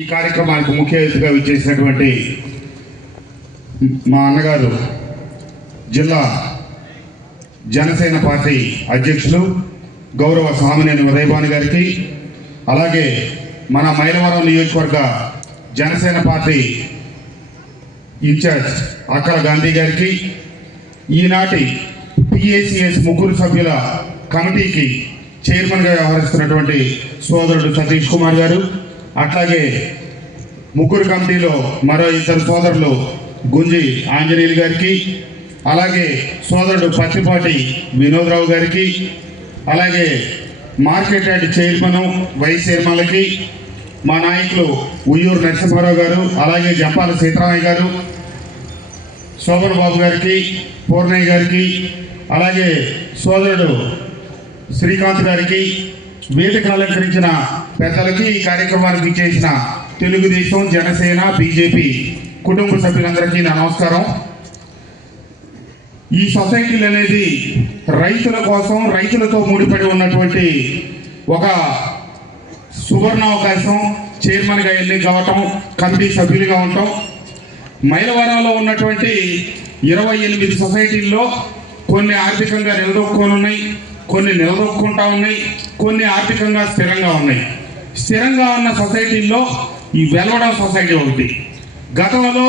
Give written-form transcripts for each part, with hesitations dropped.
ఈ కార్యక్రమానికి ముఖ్య అతిథిగా విచ్చేసినటువంటి మా అన్నగారు జిల్లా జనసేన పార్టీ అధ్యక్షులు గౌరవ సామినేని ఉదయభాను గారికి, అలాగే మన మైలవరం నియోజకవర్గ జనసేన పార్టీ ఇన్ఛార్జ్ అక్కల గాంధీ గారికి, ఈనాటి PACS ముగ్గురు సభ్యుల కమిటీకి చైర్మన్గా వ్యవహరిస్తున్నటువంటి సోదరుడు సతీష్ కుమార్ గారు, అట్లాగే ముగ్గురు కమిటీలో మరో ఇద్దరు సోదరులు గుంజి ఆంజనేయులు గారికి, అలాగే సోదరుడు పత్తిపాటి వినోద్రావు గారికి, అలాగే మార్కెట్ యార్డ్ చైర్మన్ వైస్ చైర్మన్లకి, మా నాయకులు ఉయ్యూరు నరసింహారావు గారు, అలాగే జంపాల సీతారామయ్య గారు, శోభన్ బాబు గారికి, పూర్ణయ్య గారికి, అలాగే సోదరుడు శ్రీకాంత్ గారికి, వేదికను అలంకరించిన పెద్దలకి, ఈ కార్యక్రమానికి చేసిన తెలుగుదేశం, జనసేన, బీజేపీ కుటుంబ సభ్యులందరికీ నా నమస్కారం. ఈ సొసైటీలు అనేది రైతుల కోసం, రైతులతో ముడిపడి ఉన్నటువంటి ఒక సువర్ణ అవకాశం. చైర్మన్గా ఎన్నిక కావటం, కమిటీ సభ్యులుగా ఉండటం, మైలవరంలో ఉన్నటువంటి 28 సొసైటీల్లో కొన్ని ఆర్థికంగా నిలదొక్కుని ఉన్నాయి, కొన్ని నిలదొక్కుంటా ఉన్నాయి, కొన్ని ఆర్థికంగా స్థిరంగా ఉన్నాయి. స్థిరంగా ఉన్న సొసైటీల్లో ఈ వెలవడం సొసైటీ ఒకటి. గతంలో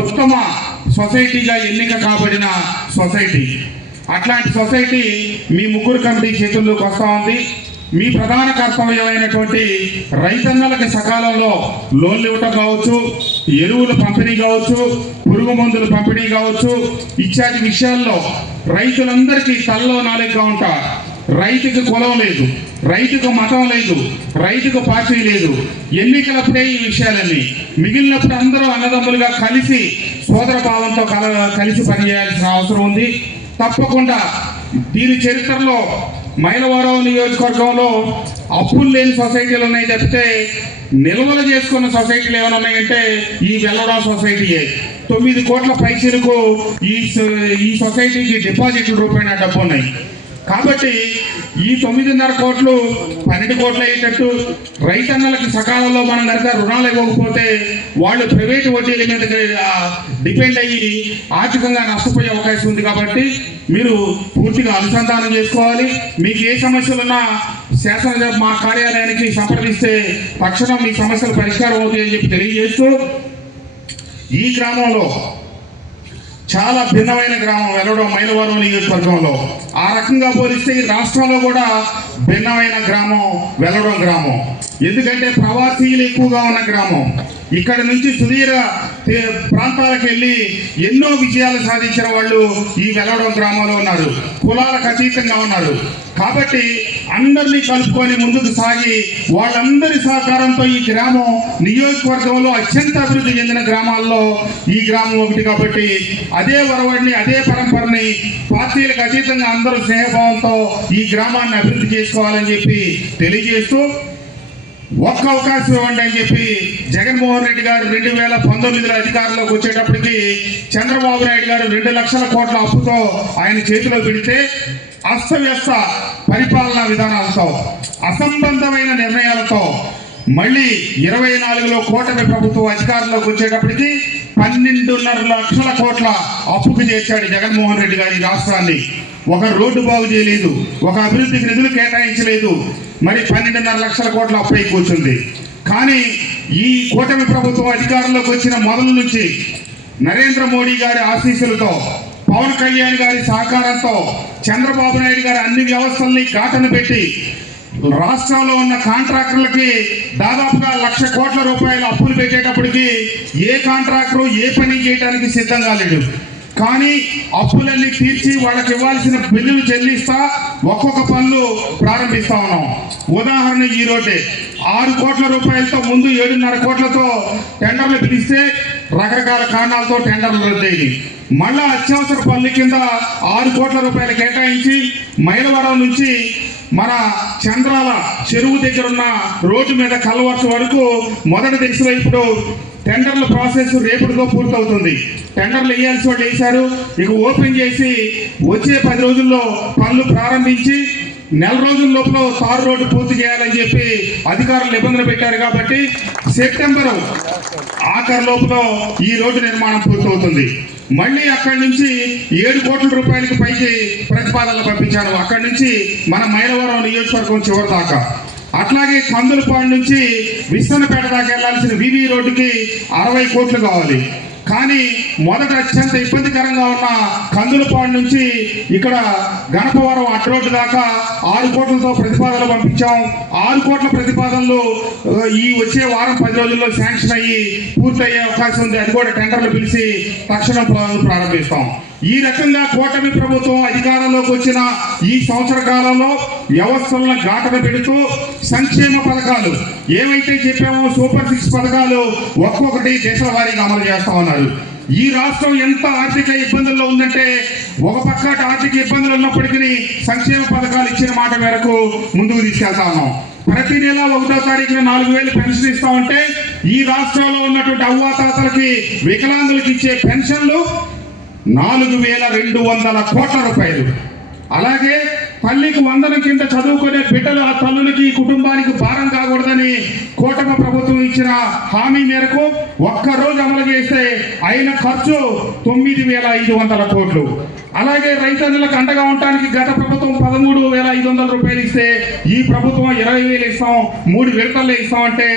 ఉత్తమ సొసైటీగా ఎన్నిక కాబడిన సొసైటీ. అట్లాంటి సొసైటీ మీ ముగ్గురు కమిటీ చేతుల్లోకి వస్తూ ఉంది. మీ ప్రధాన కర్తవ్యమైనటువంటి రైతన్నలకు సకాలంలో లోన్లు ఇవ్వటం కావచ్చు, ఎరువుల పంపిణీ కావచ్చు, పురుగు మందుల పంపిణీ కావచ్చు, ఇత్యాది విషయాల్లో రైతులందరికీ తలలో నాలుగుగా ఉంటారు. రైతుకు కులం లేదు, రైతుకు మతం లేదు, రైతుకు పార్టీ లేదు. ఎన్నికలప్పుడే ఈ విషయాలన్నీ. మిగిలినప్పుడు అందరూ అన్నదమ్ములుగా కలిసి సోదర భావంతో కలిసి పనిచేయాల్సిన అవసరం ఉంది. తప్పకుండా దీని చరిత్రలో మైలవరం నియోజకవర్గంలో అప్పులు లేని సొసైటీలు ఉన్నాయి తప్పితే నిల్వలు చేసుకున్న సొసైటీలు ఏమైనా ఉన్నాయంటే ఈ వెల్లవరం సొసైటీయే. 9 కోట్ల పైసలకు ఈ సొసైటీకి డిపాజిట్ల రూపాయన డబ్బు ఉన్నాయి. కాబట్టి ఈ 9.5 కోట్లు 12 కోట్లు అయ్యేటట్టు రైతన్నలకి సకాలంలో మనం కనుక రుణాలు ఇవ్వకపోతే వాళ్ళు ప్రైవేటు వడ్డీల మీద డిపెండ్ అయ్యి ఆర్థికంగా నష్టపోయే అవకాశం ఉంది. కాబట్టి మీరు పూర్తిగా అనుసంధానం చేసుకోవాలి. మీకు ఏ సమస్యలున్నా శాసనసభ మా కార్యాలయానికి సంప్రదిస్తే తక్షణం మీ సమస్యలు పరిష్కారం అవుతాయని చెప్పి తెలియజేస్తూ, ఈ గ్రామంలో చాలా భిన్నమైన గ్రామం వెలవడం మైలవరం నియోజకవర్గంలో. ఆ రకంగా పోలిస్తే ఈ రాష్ట్రంలో కూడా భిన్నమైన గ్రామం వెలవడం గ్రామం. ఎందుకంటే ప్రవాసీలు ఎక్కువగా ఉన్న గ్రామం. ఇక్కడ నుంచి సుదీర్ఘ ప్రాంతాలకు వెళ్ళి ఎన్నో విజయాలు సాధించిన వాళ్ళు ఈ వెలవడం గ్రామంలో ఉన్నారు. కులాలకు అతీతంగా ఉన్నారు. కాబట్టి అందరినీ కలుపుకొని ముందుకు సాగి వాళ్ళందరి సహకారంతో ఈ గ్రామం నియోజకవర్గంలో అత్యంత అభివృద్ధి చెందిన గ్రామాల్లో ఈ గ్రామం ఒకటి. కాబట్టి అదే వరవడిని, అదే పరంపరని పార్టీలకు అతీతంగా అందరూ స్నేహభావంతో ఈ గ్రామాన్ని అభివృద్ధి చేసుకోవాలని చెప్పి తెలియజేస్తూ, ఒక్క అవకాశం ఇవ్వండి అని చెప్పి జగన్మోహన్ రెడ్డి గారు 2019లో అధికారంలోకి వచ్చేటప్పటికి చంద్రబాబు నాయుడు గారు 2 లక్షల కోట్ల అప్పుతో ఆయన చేతిలో పెడితే అస్తవ్యస్త పరిపాలనా విధానాలతో, అసంబద్ధమైన నిర్ణయాలతో మళ్ళీ 24లో కూటమి ప్రభుత్వం అధికారంలోకి వచ్చేటప్పటికి 12.5 లక్షల కోట్ల అప్పుకు చేర్చాడు జగన్మోహన్ రెడ్డి గారి రాష్ట్రాన్ని. ఒక రోడ్డు బాగు చేయలేదు, ఒక అభివృద్ధికి నిధులు కేటాయించలేదు. మరి 12.5 లక్షల కోట్ల అప్పై కూర్చుంది. కానీ ఈ కూటమి ప్రభుత్వం అధికారంలోకి వచ్చిన మొదలు నుంచి నరేంద్ర మోడీ గారి ఆశీస్సులతో, పవన్ కళ్యాణ్ గారి సహకారంతో, చంద్రబాబు నాయుడు గారి అన్ని వ్యవస్థల్ని ఘాటన పెట్టి రాష్ట్రంలో ఉన్న కాంట్రాక్టర్లకి దాదాపుగా 1,00,000 కోట్ల రూపాయల అప్పులు పెట్టేటప్పటికి ఏ కాంట్రాక్టరు ఏ పని చేయడానికి సిద్ధంగా లేడు. కానీ అప్పులన్నీ తీర్చి వాళ్ళకి ఇవ్వాల్సిన బిల్లులు చెల్లిస్తా ఒక్కొక్క పనులు ప్రారంభిస్తా ఉన్నాం. ఉదాహరణ ఈ రోజే 6 కోట్ల రూపాయలతో ముందు 7.5 కోట్లతో టెండర్లు పిలిస్తే రకరకాల కారణాలతో టెండర్లు రద్దయ్యి మళ్ళా అత్యవసర పనుల కింద 6 కోట్ల రూపాయలు కేటాయించి మైలవరం నుంచి మన చంద్రాల చెరువు దగ్గర ఉన్న రోడ్డు మీద కల్వర్స్ వరకు మొదటి దశలో ఇప్పుడు టెండర్ల ప్రాసెస్ రేపటితో పూర్తవుతుంది. టెండర్లు వేయాల్సి వాళ్ళు వేశారు. ఇక ఓపెన్ చేసి వచ్చే 10 రోజుల్లో పనులు ప్రారంభించి నెల రోజుల లోపల తారు రోడ్డు పూర్తి చేయాలని చెప్పి అధికారులు నిబంధనలు పెట్టారు కాబట్టి సెప్టెంబర్ ఆఖరి లోపల ఈ రోడ్డు నిర్మాణం పూర్తవుతుంది. మళ్ళీ అక్కడి నుంచి 7 కోట్ల రూపాయలకి పైకి ప్రతిపాదనలు పంపించారు. అక్కడి నుంచి మన మైలవరం నియోజకవర్గం చివరి దాకా. అట్లాగే కందులపాడు నుంచి విశ్వనపేట దాకా వెళ్లాల్సిన వివి రోడ్డుకి 60 కోట్లు కావాలి. కానీ మొదట అత్యంత ఇబ్బందికరంగా ఉన్న కందులపాడు నుంచి ఇక్కడ గణపవరం అడ్రోడ్డు దాకా 6 కోట్లతో ప్రతిపాదనలు పంపించాం. 6 కోట్ల ప్రతిపాదనలు ఈ వచ్చే వారం 10 రోజుల్లో శాంక్షన్ అయ్యి పూర్తయ్యే అవకాశం ఉంది. అది కూడా టెండర్లు పిలిచి తక్షణం ప్రారంభిస్తాం. ఈ రకంగా కూటమి ప్రభుత్వం అధికారంలోకి వచ్చిన ఈ సంవత్సర కాలంలో వ్యవస్థలను ఘాటన పెడుతూ సంక్షేమ పథకాలు ఏమైతే చెప్పామో సూపర్ 6 పథకాలు ఒక్కొక్కటి దేశల వారీగా అమలు చేస్తా ఉన్నారు. ఈ రాష్ట్రం ఎంత ఆర్థిక ఇబ్బందుల్లో ఉందంటే ఒక పక్క ఆర్థిక ఇబ్బందులు ఉన్నప్పటికీ సంక్షేమ పథకాలు ఇచ్చిన మాట మేరకు ముందుకు తీసుకెళ్తా ఉన్నాం. ప్రతి నెల 1వ తారీఖున 4,000 పెన్షన్ ఇస్తా ఉంటే ఈ రాష్ట్రంలో ఉన్నటువంటి అవ్వాతాతలకి వికలాంగులకు ఇచ్చే పెన్షన్లు 4,200 కోట్ల రూపాయలు. అలాగే తల్లికి వందనం కింద చదువుకునే బిడ్డలు ఆ తల్లులకి కుటుంబానికి భారం కాకూడదని కూటమి ప్రభుత్వం ఇచ్చిన హామీ మేరకు ఒక్కరోజు అమలు చేస్తే అయిన ఖర్చు 9,500 కోట్లు. అలాగే రైతన్నులకు అండగా ఉండటానికి గత ప్రభుత్వం 13,500 రూపాయలు ఇస్తే ఈ ప్రభుత్వం 20,000 ఇస్తాం, 3 విడతల్లో ఇస్తామంటే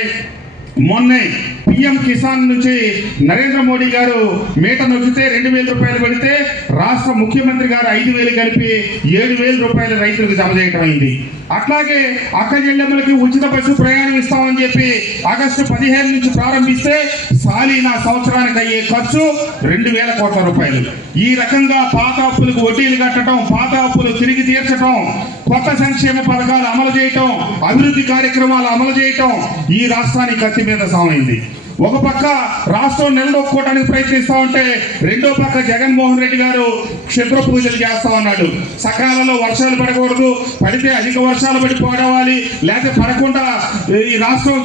మొన్నే పిఎం కిసాన్ నుంచి నరేంద్ర మోడీ గారు మీట నొక్కితే 2,000 రూపాయలు పెడితే రాష్ట్ర ముఖ్యమంత్రి గారు 5,000 కలిపి 7,000 రూపాయలు రైతులకు జమ చేయడం అయింది. అట్లాగే అక్క చెల్లెమ్మలకి ఉచిత బస్సు ప్రయాణం ఇస్తామని చెప్పి ఆగస్టు 15 నుంచి ప్రారంభిస్తే సాలీనా సంవత్సరానికి అయ్యే ఖర్చు 2,000 కోట్ల రూపాయలు. ఈ రకంగా పాత అప్పులకు వడ్డీలు కట్టడం, పాత అప్పులు తిరిగి తీర్చడం, కొత్త సంక్షేమ పథకాలు అమలు చేయటం, అభివృద్ధి కార్యక్రమాలు అమలు చేయటం ఈ రాష్ట్రానికి కత్తి మీద సామైంది. ఒక పక్క రాష్ట్రం నిలదొక్కుకోవడానికి ప్రయత్నిస్తా ఉంటే రెండో పక్క జగన్మోహన్ రెడ్డి గారు క్షుద్ర పూజలు చేస్తా ఉన్నాడు. సకాలంలో వర్షాలు పడకూడదు, పడితే అధిక వర్షాలు పడి పోడవాలి, లేకపోతే పడకుండా ఈ రాష్ట్రం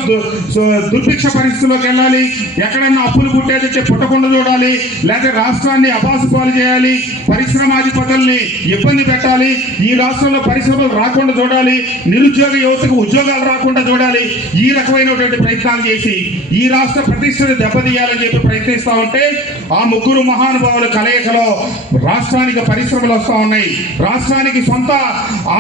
దుర్భిక్ష పరిస్థితుల్లోకి వెళ్ళాలి, ఎక్కడన్నా అప్పులు పుట్టేదంటే పుట్టకుండా చూడాలి, లేకపోతే రాష్ట్రాన్ని అబాసుపాలు చేయాలి, పరిశ్రమాధిపతుల్ని ఇబ్బంది పెట్టాలి, ఈ రాష్ట్రంలో పరిశ్రమలు రాకుండా చూడాలి, నిరుద్యోగ యువతకు ఉద్యోగాలు రాకుండా చూడాలి. ఈ రకమైనటువంటి ప్రయత్నాలు చేసి ఈ రాష్ట్ర ప్రతిష్టను దెబ్బతీయాలని చెప్పి ప్రయత్నిస్తా ఉంటే ఆ ముగ్గురు మహానుభావుల కలయికలో రాష్ట్రానికి పరిశ్రమలు వస్తా ఉన్నాయి, రాష్ట్రానికి సొంత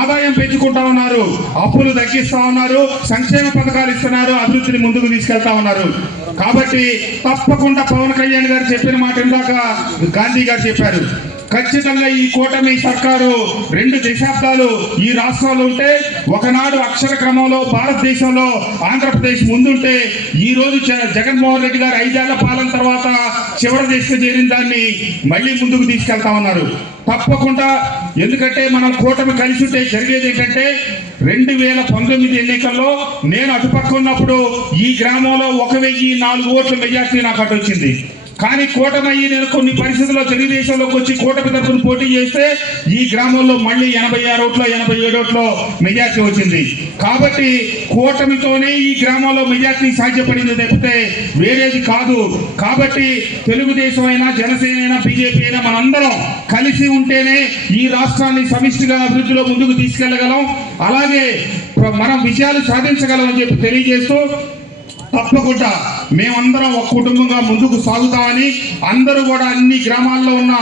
ఆదాయం పెంచుకుంటా ఉన్నారు, అప్పులు తగ్గిస్తా ఉన్నారు, సంక్షేమ పథకాలు ఇస్తున్నారు, అభివృద్ధిని ముందుకు తీసుకెళ్తా ఉన్నారు. కాబట్టి తప్పకుండా పవన్ కళ్యాణ్ గారు చెప్పిన మాట ఇందాక గాంధీ గారు చెప్పారు, ఖచ్చితంగా ఈ కూటమి సర్కారు 2 దశాబ్దాలు ఈ రాష్ట్రంలో ఉంటే ఒకనాడు అక్షర క్రమంలో భారతదేశంలో ఆంధ్రప్రదేశ్ ముందుంటే ఈ రోజు జగన్మోహన్ రెడ్డి గారు 5 ఏళ్ల పాలన తర్వాత చివరి దశకు చేరిన దాన్ని మళ్ళీ ముందుకు తీసుకెళ్తా ఉన్నారు. తప్పకుండా, ఎందుకంటే మనం కూటమి కలిసి ఉంటే జరిగేది ఏంటంటే 2019 ఎన్నికల్లో నేను అటుపక్క ఉన్నప్పుడు ఈ గ్రామంలో 1,004 ఓట్ల మెజార్టీ నాకు అటు వచ్చింది. కానీ కూటమి నేను కొన్ని పరిస్థితుల్లో తెలుగుదేశంలోకి వచ్చి కూటమి తరఫున పోటీ చేస్తే ఈ గ్రామంలో మళ్ళీ 86 ఓట్లు 87 ఓట్లు మెజార్టీ వచ్చింది. కాబట్టి కూటమితోనే ఈ గ్రామంలో మెజార్టీ సాధ్యపడింది తప్పితే వేరేది కాదు. కాబట్టి తెలుగుదేశం అయినా, జనసేన అయినా, బీజేపీ అయినా మనందరం కలిసి ఉంటేనే ఈ రాష్ట్రాన్ని సమిష్టిగా అభివృద్ధిలో ముందుకు తీసుకెళ్లగలం, అలాగే మనం విజయాలు సాధించగలం అని చెప్పి తెలియజేస్తూ తప్పకుండా మేమందరం ఒక కుటుంబంగా ముందుకు సాగుతామని అందరూ కూడా అన్ని గ్రామాల్లో ఉన్న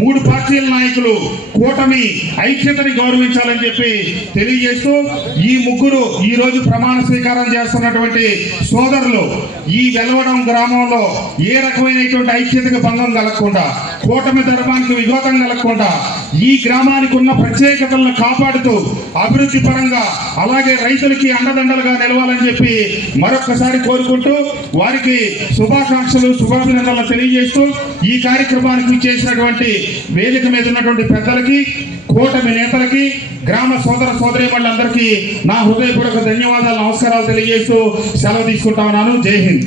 3 పార్టీల నాయకులు కూటమి ఐక్యతని గౌరవించాలని చెప్పి తెలియజేస్తూ ఈ ముగ్గురు ఈ రోజు ప్రమాణ స్వీకారం చేస్తున్నటువంటి సోదరులు ఈ వెలవడం గ్రామంలో ఏ రకమైనటువంటి ఐక్యతకు భంగం కలగకుండా, కూటమి ధర్మానికి విఘాతం కలగకుండా ఈ గ్రామానికి ఉన్న ప్రత్యేకతలను కాపాడుతూ అభివృద్ధి పరంగా అలాగే రైతులకి అండదండలుగా నిలవాలని చెప్పి మరొక్కసారి కోరుకుంటూ వారికి శుభాకాంక్షలు, శుభాభినందనలు తెలియజేస్తూ ఈ కార్యక్రమానికి చేసినటువంటి వేదిక మీద ఉన్నటువంటి పెద్దలకి, కూటమి నేతలకి, గ్రామ సోదర సోదరీమణులందరికీ నా హృదయపూర్వక ధన్యవాదాలు, నమస్కారాలు తెలియజేస్తూ సెలవు తీసుకుంటా ఉన్నాను. జై హింద్.